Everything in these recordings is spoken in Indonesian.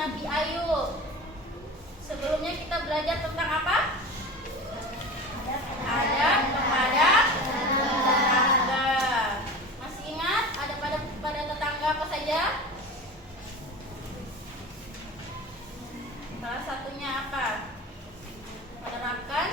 Nabi Ayub. Sebelumnya kita belajar tentang apa? Adab kepada tetangga. Masih ingat adab pada tetangga apa saja? Salah satunya apa? Menerapkan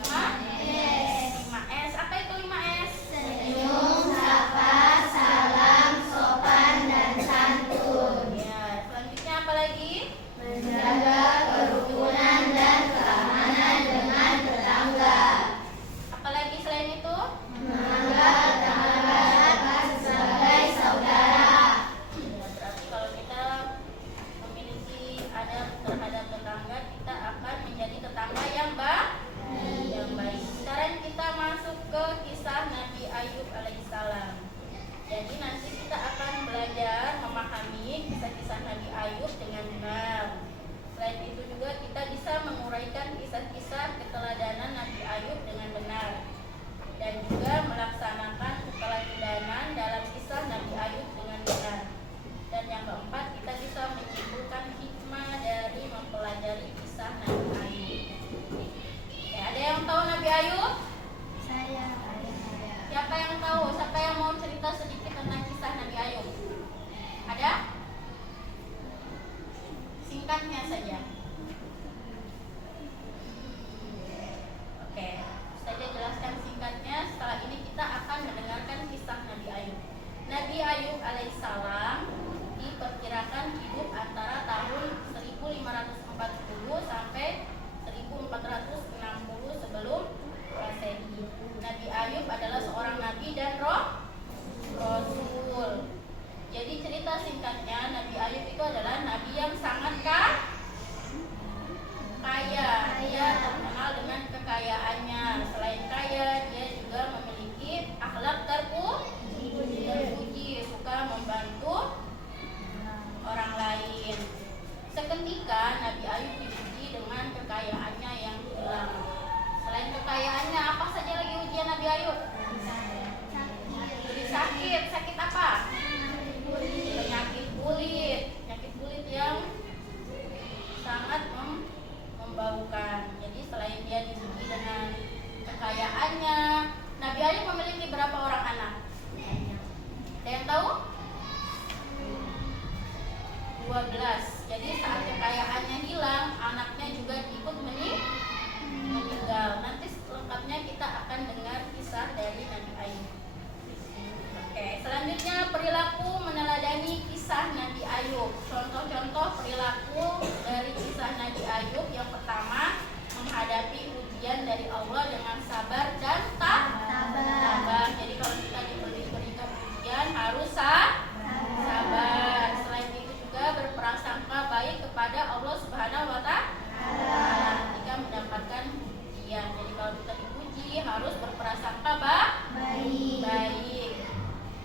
5S. Apa itu 5S? Senyum, sapa, salam, sopan, dan santun. Ya, selanjutnya apa lagi? Menjaga kerukunan dan keamanan dengan tetangga. Apalagi selain itu? Menganggap tetangga sebagai saudara. Ya, berarti kalau kita memiliki adab terhadap tetangga, kita akan menjadi tetangga yang baik. Sekarang kita masuk ke kisah Nabi Ayub alaihissalam. Jadi nanti kita akan belajar memahami kisah-kisah Nabi Ayub dengan benar. Selain itu juga kita bisa menguraikan kisah-kisah keteladanan Nabi Ayub dengan benar, dan juga melaksanakan keteladanan dalam kisah Nabi Ayub dengan benar. Dan yang keempat, kita bisa menyimpulkan hikmah dari mempelajari kisah Nabi Ayub. Ya, ada yang tahu Nabi Ayub? Saya. Siapa yang tahu? Siapa yang mau cerita sedikit tentang kisah Nabi Ayub? Ada? Singkatnya saja. Oke, saja jelaskan singkatnya. Setelah ini kita akan mendengarkan kisah Nabi Ayub. Nabi Ayub alaihissalam diperkirakan hidup antara tahun 1540 sampai 1460 sebelum Masehi. Nabi Ayub adalah seorang nabi dan rasul. Jadi cerita singkatnya, Nabi Ayub itu adalah nabi yang sangat kaya. Dia terkenal dengan kekayaannya. Selain kaya, dia juga memiliki akhlak terpuji, suka membantu orang lain. Seketika Nabi Ayub diuji dengan kekayaannya yang hilang. Selain kekayaannya, apa saja lagi ujian Nabi Ayub? Sakit apa? Penyakit kulit yang sangat membaukan. Jadi selain dia diuji dengan kekayaannya, Nabi Ayub memiliki berapa orang anak? Ada yang tahu? 12. Jadi saat kekayaannya hilang, anaknya juga ikut meninggal. Nanti lengkapnya kita akan dengar kisah dari Nabi Ayub. Oke, selanjutnya perilaku meneladani kisah Nabi Ayub. Contoh-contoh perilaku dari kisah Nabi Ayub. Yang pertama, menghadapi ujian dari Allah dengan sabar dan tabah. Jadi kalau kita diberikan ujian harus sabar. Selain itu juga berprasangka baik kepada Allah Subhanahu wa Ta'ala ketika mendapatkan ujian. Jadi kalau kita diuji harus berprasangka baik.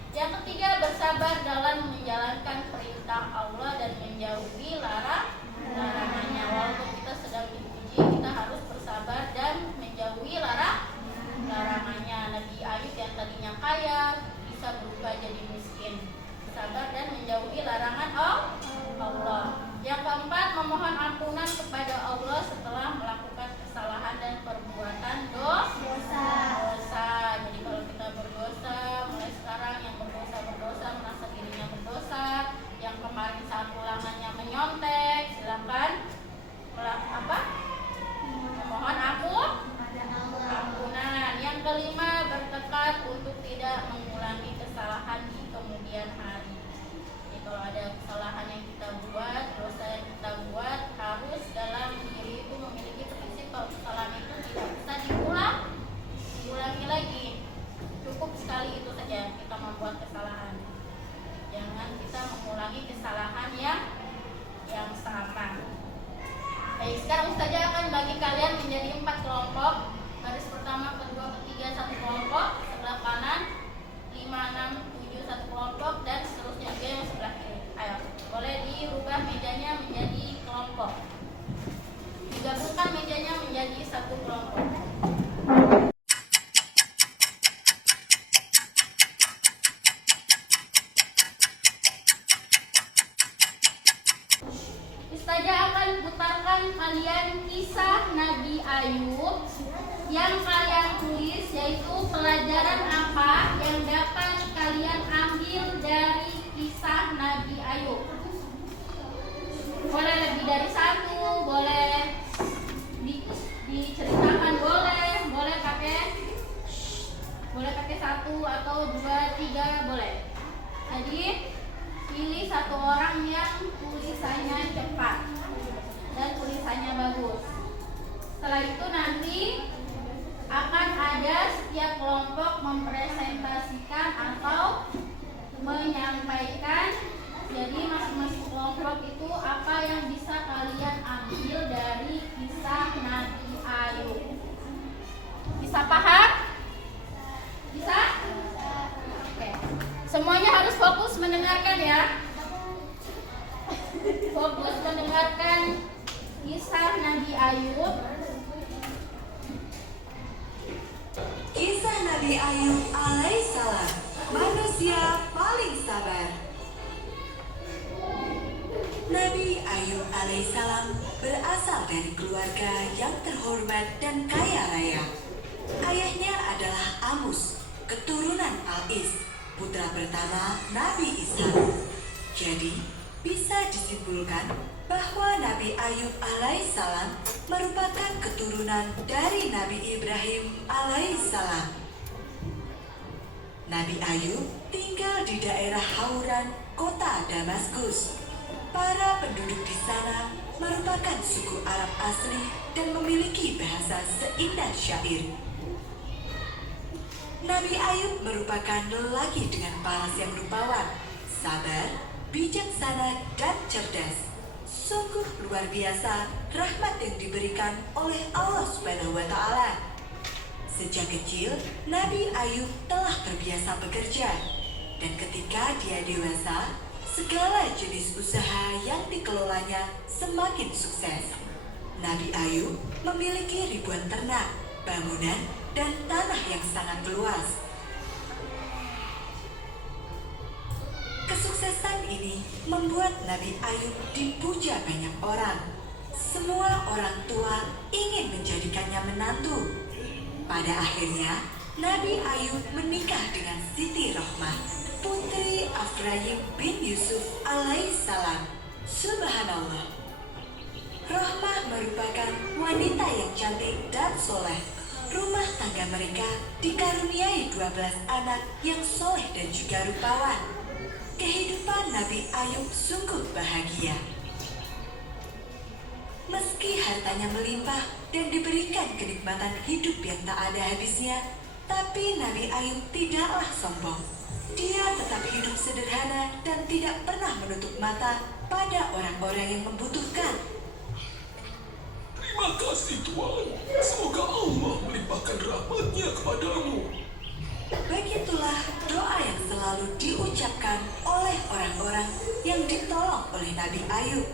Yang ketiga, bersabar dalam menjalankan perintah Allah dan menjauhi larangannya. Walaupun kita sedang diuji, kita harus bersabar dan menjauhi larangannya. Nabi Ayub yang tadinya kaya bisa berubah jadi miskin. Sabar dan menjauhi larangan Allah. Yang keempat, memohon ampunan kepada Allah setelah melakukan kesalahan dan perbuatan dosa. Jadi kalau kita berdosa, mulai sekarang yang berdosa merasa dirinya berdosa, yang kemarin saat ulangannya menyontek, silakan memohon ampunan. Yang kelima, bertekad untuk tidak mengulangi kesalahan di kemudian hari. Jadi kalau ada kesalahan yang kita buat, dosa yang kita buat, harus dalam diri itu memiliki prinsip kalau kesalahan itu tidak bisa diulangi lagi. Cukup sekali itu saja kita membuat kesalahan. Jangan kita mengulangi kesalahan yang sama. Baik, sekarang Ustazah akan bagi kalian menjadi 4 kelompok. Baris pertama, kedua, ketiga, 1 kelompok. Sebelah kanan 5, 6, 7 1 kelompok, dan seterusnya juga yang sebelah kiri. Ayo, boleh dirubah mejanya menjadi kelompok. Digabungkan mejanya menjadi 1 kelompok. akan kalian kisah Nabi Ayub yang kalian tulis, yaitu pelajaran apa yang dapat kalian ambil dari kisah Nabi Ayub. Boleh lebih dari satu, boleh diceritakan, boleh pakai satu atau dua, tiga, boleh. Jadi pilih satu orang yang tulisannya cepat dan tulisannya bagus. Setelah itu nanti akan ada setiap kelompok mempresentasikan atau menyampaikan. Jadi masing-masing kelompok itu apa yang bisa kalian ambil dari kisah Nabi Ayub. Bisa paham? Bisa? Oke. Semuanya harus fokus mendengarkan ya. Fokus mendengarkan kisah Nabi Ayub. Kisah Nabi Ayub alaihissalam, manusia paling sabar. Nabi Ayub alaihissalam berasal dari keluarga yang terhormat dan kaya raya. Ayahnya adalah Amus, keturunan Al-Is, putra pertama Nabi Ishak. Jadi, bisa disimpulkan bahwa Nabi Ayub alaihissalam merupakan keturunan dari Nabi Ibrahim alaihissalam. Nabi Ayub tinggal di daerah Hauran, kota Damaskus. Para penduduk di sana merupakan suku Arab asli dan memiliki bahasa seindah syair. Nabi Ayub merupakan lelaki dengan paras yang rupawan, sabar, bijaksana, dan cerdas. Sungguh luar biasa rahmat yang diberikan oleh Allah Subhanahu wa Ta'ala. Sejak kecil, Nabi Ayub telah terbiasa bekerja, dan ketika dia dewasa, segala jenis usaha yang dikelolanya semakin sukses. Nabi Ayub memiliki ribuan ternak, bangunan, dan tanah yang sangat luas. Kesuksesan ini membuat Nabi Ayub dipuja banyak orang. Semua orang tua ingin menjadikannya menantu. Pada akhirnya, Nabi Ayub menikah dengan Siti Rohmah, putri Afrayim bin Yusuf alaihissalam. Subhanallah. Rohmah merupakan wanita yang cantik dan soleh. Rumah tangga mereka dikaruniai 12 anak yang soleh dan juga rupawan. Kehidupan Nabi Ayub sungguh bahagia. Meski hartanya melimpah dan diberikan kenikmatan hidup yang tak ada habisnya, tapi Nabi Ayub tidaklah sombong. Dia tetap hidup sederhana dan tidak pernah menutup mata pada orang-orang yang membutuhkan. Terima kasih Tuhan, semoga Allah melimpahkan rahmat-Nya kepadamu. Begitulah doa yang selalu diucapkan oleh orang-orang yang ditolong oleh Nabi Ayub.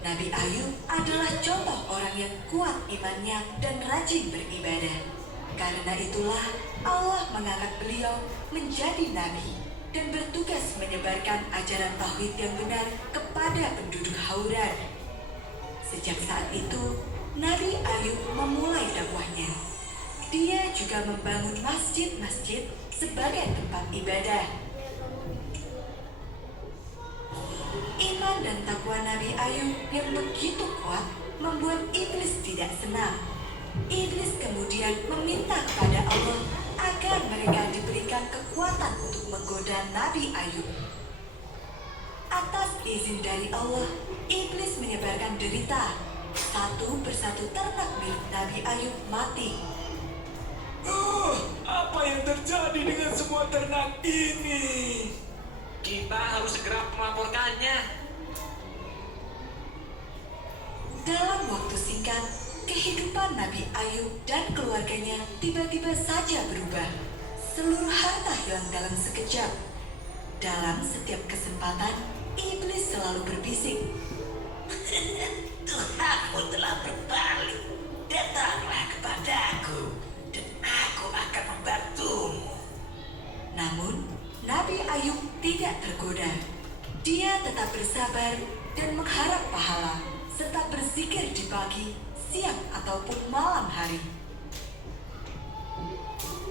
Nabi Ayub adalah contoh orang yang kuat imannya dan rajin beribadah. Karena itulah Allah mengangkat beliau menjadi nabi dan bertugas menyebarkan ajaran tauhid yang benar kepada penduduk Hauran. Sejak saat itu, Nabi Ayub memulai dakwahnya. Dia juga membangun masjid-masjid sebagai tempat ibadah. Iman dan takwa Nabi Ayub yang begitu kuat membuat iblis tidak senang. Iblis kemudian meminta kepada Allah agar mereka diberikan kekuatan untuk menggoda Nabi Ayub. Atas izin dari Allah, iblis menyebarkan derita. Satu persatu ternak milik Nabi Ayub mati. Apa yang terjadi dengan semua ternak ini? Kita harus segera melaporkannya. Dalam waktu singkat, kehidupan Nabi Ayub dan keluarganya tiba-tiba saja berubah. Seluruh harta hilang dalam sekejap. Dalam setiap kesempatan, iblis selalu berbisik. Tuhanmu telah berbalik. Datanglah kepadaku, dan aku akan membantumu. Namun, Nabi Ayub tidak tergoda. Dia tetap bersabar dan mengharap pahala, serta berzikir di pagi, siang, ataupun malam hari.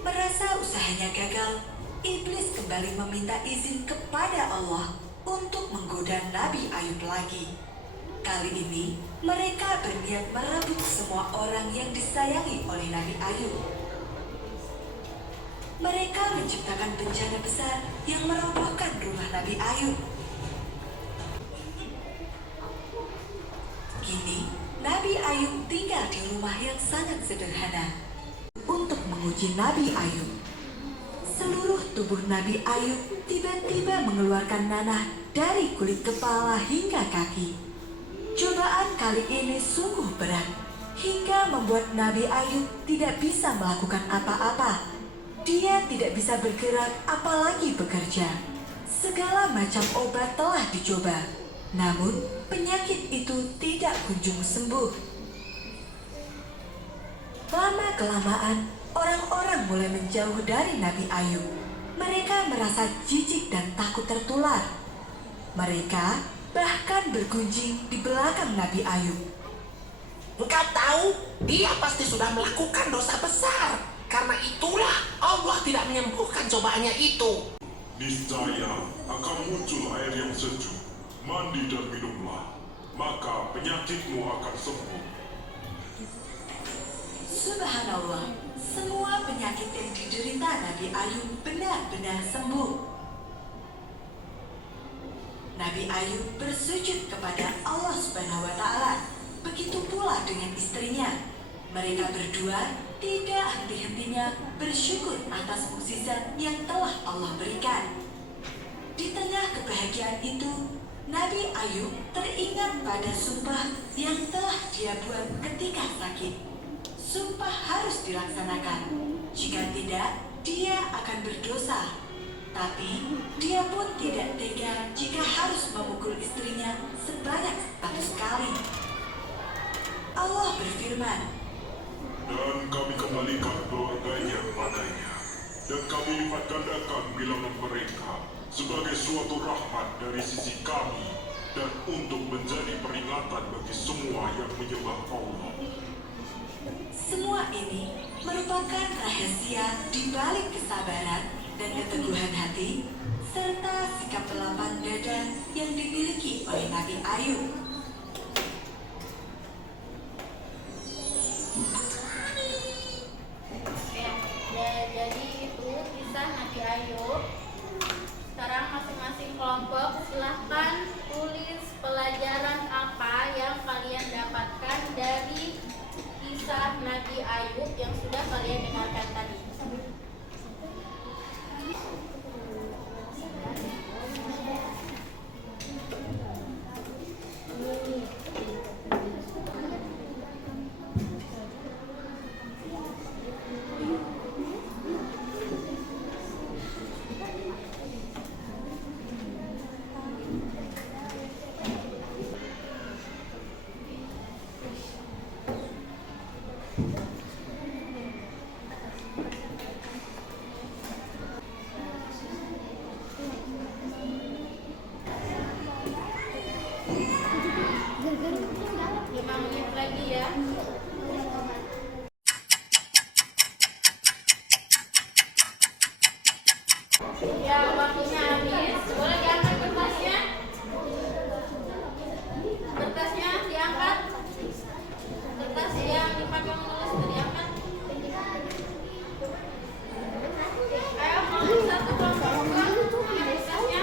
Merasa usahanya gagal, iblis kembali meminta izin kepada Allah untuk menggoda Nabi Ayub lagi. Kali ini, mereka berniat merebut semua orang yang disayangi oleh Nabi Ayub. Mereka menciptakan bencana besar yang merobohkan rumah Nabi Ayub. Kini, Nabi Ayub tinggal di rumah yang sangat sederhana. Untuk menguji Nabi Ayub, seluruh tubuh Nabi Ayub tiba-tiba mengeluarkan nanah dari kulit kepala hingga kaki. Cobaan kali ini sungguh berat, hingga membuat Nabi Ayub tidak bisa melakukan apa-apa. Dia tidak bisa bergerak, apalagi bekerja. Segala macam obat telah dicoba, namun penyakit itu tidak kunjung sembuh. Lama-kelamaan, orang-orang mulai menjauh dari Nabi Ayub. Mereka merasa jijik dan takut tertular. Mereka bahkan bergunjing di belakang Nabi Ayub. Engkau tahu, dia pasti sudah melakukan dosa besar. Karena itulah Allah tidak menyembuhkan cobaannya itu. Niscaya akan muncul air yang sejuk. Mandi dan minumlah, maka penyakitmu akan sembuh. Subhanallah, semua penyakit yang diderita Nabi Ayub benar-benar sembuh. Nabi Ayub bersujud kepada Allah Subhanahu wa Ta'ala. Begitu pula dengan istrinya. Mereka berdua tidak henti-hentinya bersyukur atas mukjizat yang telah Allah berikan. Di tengah kebahagiaan itu, Nabi Ayub teringat pada sumpah yang telah dia buat ketika sakit. Sumpah harus dilaksanakan. Jika tidak, dia akan berdosa. Tapi dia pun tidak tega jika harus memukul istrinya sebanyak 100 kali. Allah berfirman, Dan kami kembalikan keluarganya kepadanya, dan kami lipat gandakan bilangan mereka sebagai suatu rahmat dari sisi kami, dan untuk menjadi peringatan bagi semua yang menyembah Allah. semua ini merupakan rahasia di balik kesabaran dan keteguhan hati, serta sikap lapang dada yang dimiliki oleh Nabi Ayub. Jadi itu kisah Nabi Ayub. Sekarang masing-masing kelompok silahkan tulis pelajaran apa yang kalian dapatkan dari kisah Nabi Ayub yang sudah kalian dengarkan tadi. Ya, waktunya habis. Boleh diangkat kertasnya? Kertasnya diangkat. Kertas yang dipakai menulis itu diangkat. Ayo, kelompok satu, kelompok dua, kertasnya.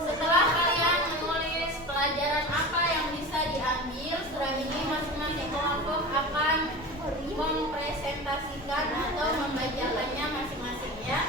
Setelah kalian menulis pelajaran apa yang bisa diambil, setelah ini masing-masing kelompok akan mempresentasikan atau membacakannya masing-masing ya.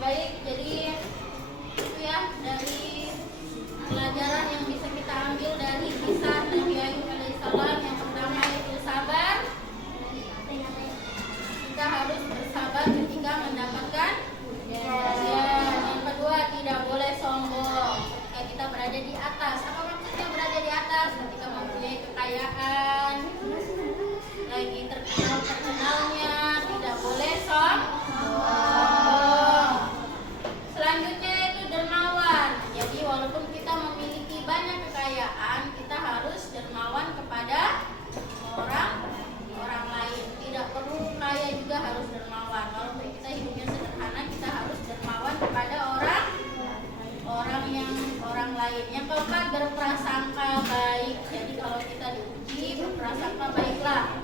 Baik, jadi itu ya dari pelajaran yang bisa kita ambil dari kisah Nabi Ayub alaihissalam. Yang pertama itu sabar. Kita harus bersabar ketika mendapatkan ujian. Yang kedua, tidak boleh sombong ketika kita berada di atas. Apa maksudnya berada di atas? Ketika mempunyai kekayaan, lagi terkenalnya, tidak boleh sombong. Selanjutnya itu dermawan. Jadi walaupun kita memiliki banyak kekayaan, kita harus dermawan kepada orang lain. Tidak perlu kaya juga harus dermawan. Walaupun kita hidupnya sederhana, kita harus dermawan kepada orang lain. Yang keempat, berprasangka baik. Jadi kalau kita diuji, berprasangka baiklah.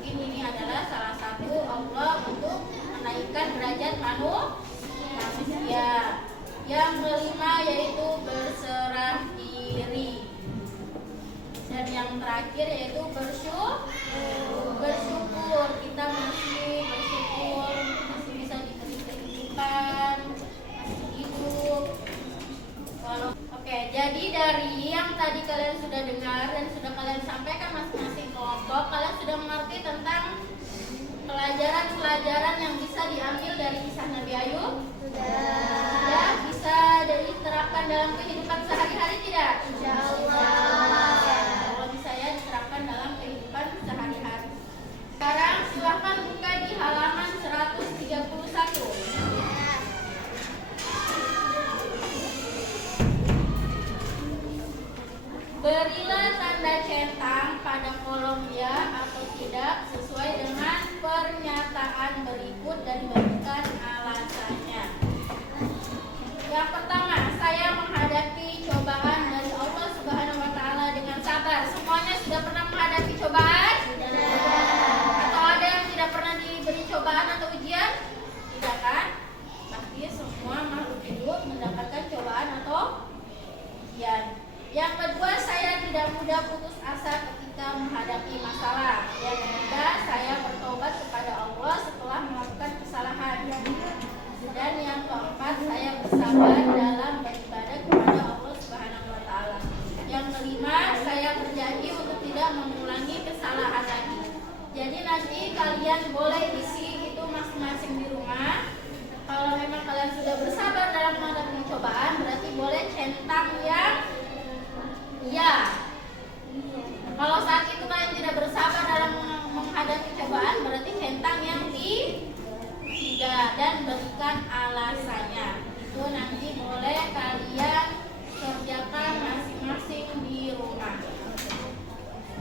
Mungkin ini adalah salah satu Allah untuk menaikkan derajat manusia. Yang kelima yaitu berserah diri. Dan yang terakhir yaitu bersyukur. Kita masih bersyukur, masih bisa diberi kehidupan, masih hidup. Oke, jadi dari yang tadi kalian sudah dengar dan sudah kalian sampaikan masing-masing kelompok, kalian sudah mengerti tentang pelajaran-pelajaran yang bisa diambil dari kisah Nabi Ayub? Sudah. Bisa diterapkan dalam kehidupan sehari-hari tidak? Insyaallah. Kalau bisa ya diterapkan dalam kehidupan sehari-hari. Sekarang silahkan buka di halaman 131. Berilah tanda centang pada kolom ya atau tidak sesuai dengan pernyataan berikut dan berikan alasannya. Yang pertama, saya menghadapi cobaan dari Allah Subhanahu wa taala dengan sabar. Semuanya sudah pernah menghadapi cobaan? Atau ada yang tidak pernah diberi cobaan atau ujian? Tidak kan? Pasti semua makhluk hidup mendapatkan cobaan atau ujian. Yang kedua, saya tidak mudah putus asa ketika menghadapi masalah. Yang ketiga, saya bertobat kepada Allah setelah melakukan kesalahan. Dan yang keempat, saya bersabar dalam beribadah kepada Allah Subhanahu wa taala. Yang kelima, saya berjanji untuk tidak mengulangi kesalahan lagi. Jadi nanti kalian boleh isi itu masing-masing di rumah. Kalau memang kalian sudah bersabar dalam menghadapi cobaan, berarti boleh centang yang ya. Kalau saat itu kalian tidak bersabar dalam menghadapi cobaan, berarti centang yang tiga dan berikan alasannya. Itu nanti boleh kalian kerjakan masing-masing di rumah.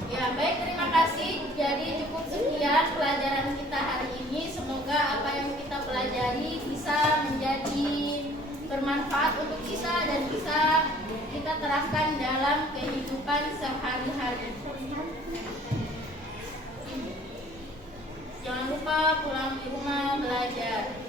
Ya, baik, terima kasih. Jadi cukup sekian pelajaran kita hari ini. Semoga apa yang kita pelajari bisa menjadi bermanfaat untuk kita dan bisa kita terapkan dalam kehidupan sehari-hari. Jangan lupa pulang di rumah belajar.